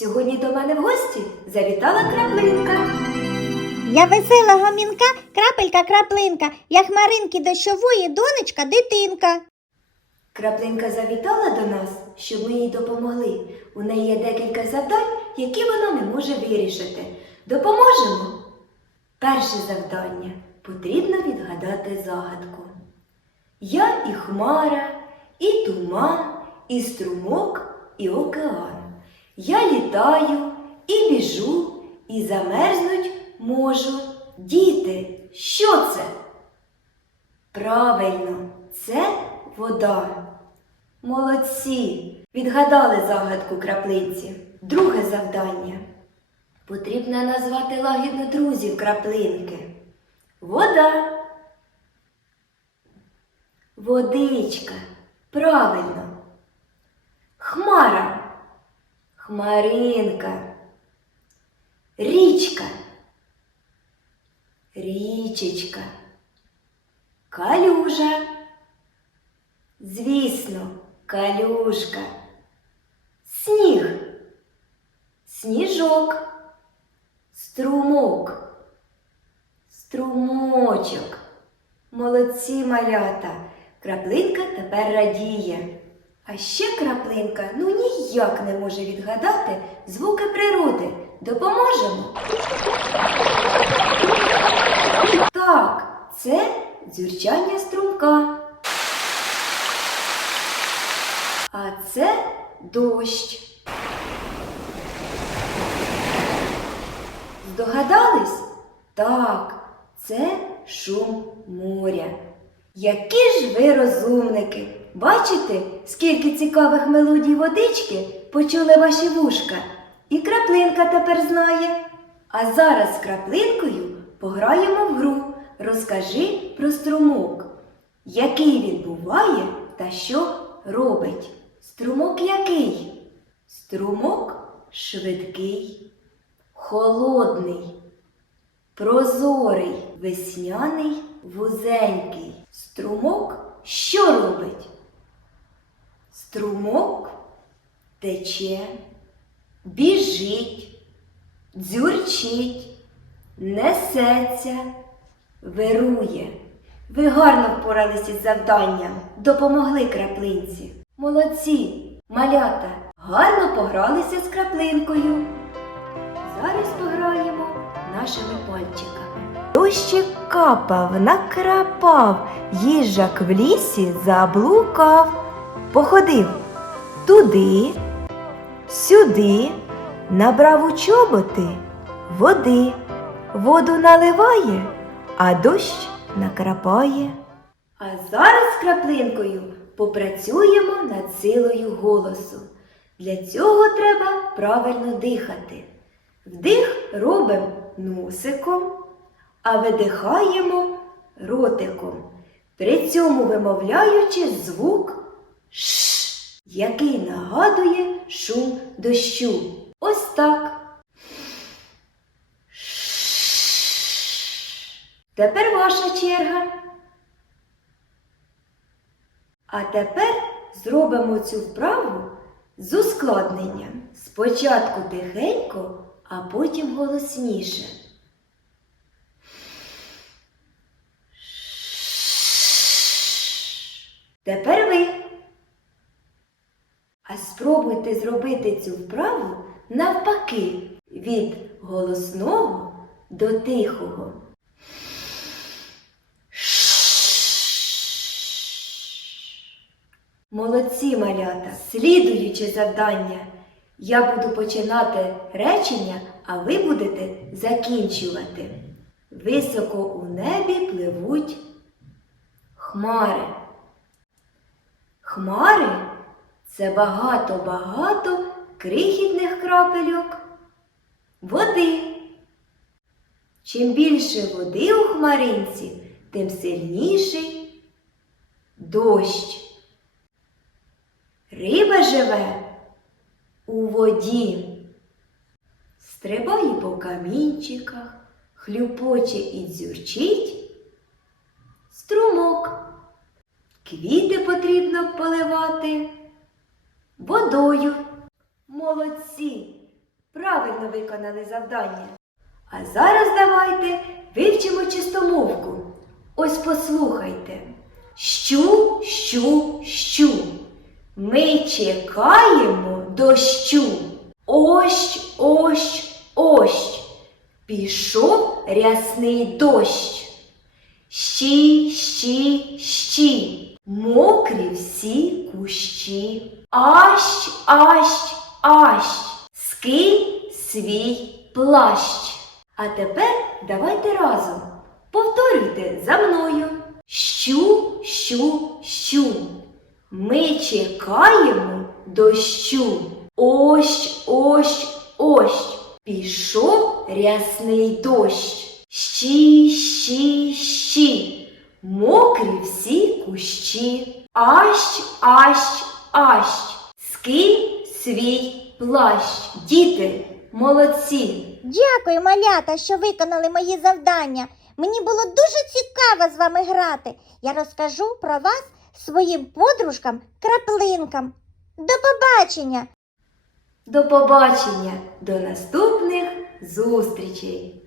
Сьогодні до мене в гості завітала краплинка. Я весела гомінка, крапелька, краплинка, я хмаринки дощової, донечка, дитинка. Краплинка завітала до нас, щоб ми їй допомогли. У неї є декілька завдань, які вона не може вирішити. Допоможемо? Перше завдання потрібно відгадати загадку. Я і хмара, і туман, і струмок, і океан. Я літаю і біжу, і замерзнуть можу. Діти, що це? Правильно, це вода. Молодці! Відгадали загадку краплинці. Друге завдання. Потрібно назвати лагідно друзів краплинки. Вода. Водичка. Правильно. Хмара. Хмаринка. Річка. Річечка. Калюжа. Звісно, калюшка. Сніг. Сніжок. Струмок. Струмочок. Молодці малята. Краплинка тепер радіє. А ще краплинка ну ніяк не може відгадати звуки природи. Допоможемо? Так, це дзюрчання струмка. А це дощ. Здогадались? Так, це шум моря. Які ж ви розумники! Бачите, скільки цікавих мелодій водички почули ваші вушка? І краплинка тепер знає. А зараз з краплинкою пограємо в гру. Розкажи про струмок. Який він буває та що робить? Струмок який? Струмок швидкий, холодний, прозорий, весняний, вузенький. Струмок що робить? Струмок тече, біжить, дзюрчить, несеться, вирує. Ви гарно впорались із завданням, допомогли краплинці. Молодці, малята, гарно погралися з краплинкою. Зараз пограємо нашими пальчиками. Дощик капав, накрапав, їжак в лісі заблукав. Походив туди, сюди, набрав у чоботи води, воду наливає, а дощ накрапає. А зараз краплинкою попрацюємо над силою голосу. Для цього треба правильно дихати. Вдих робимо носиком, а видихаємо ротиком, при цьому вимовляючи звук Ш, який нагадує шум дощу. Ось так. Тепер ваша черга. А тепер зробимо цю вправу з ускладненням. Спочатку тихенько, а потім голосніше. Тепер ви. Спробуйте зробити цю вправу навпаки від голосного до тихого. Молодці малята, слідуюче завдання. Я буду починати речення, а ви будете закінчувати. Високо у небі пливуть хмари. Хмари це багато-багато крихітних крапельок води. Чим більше води у хмаринці, тим сильніший дощ. Риба живе у воді, стрибає по камінчиках, хлюпоче і дзюрчить. Струмок. Квіти потрібно поливати водою. Молодці! Правильно виконали завдання. А зараз давайте вивчимо чистомовку. Ось послухайте. Щу, щу, щу. Ми чекаємо дощу. Ощ, ощ, ощ. Пішов рясний дощ. Щі, щі, щі. Мокрі всі кущі. Ащ, ащ, ащ. Скинь свій плащ. А тепер давайте разом. Повторюйте за мною. Щу, щу, щу. Ми чекаємо дощу. Ощ, ощ, ощ. Пішов рясний дощ. Щі, щі, щі. Мокрі всі кущі. Ащ, ащ, ащ. Скинь свій плащ. Діти, молодці. Дякую, малята, що виконали мої завдання. Мені було дуже цікаво з вами грати. Я розкажу про вас своїм подружкам краплинкам. До побачення! До побачення, до наступних зустрічей!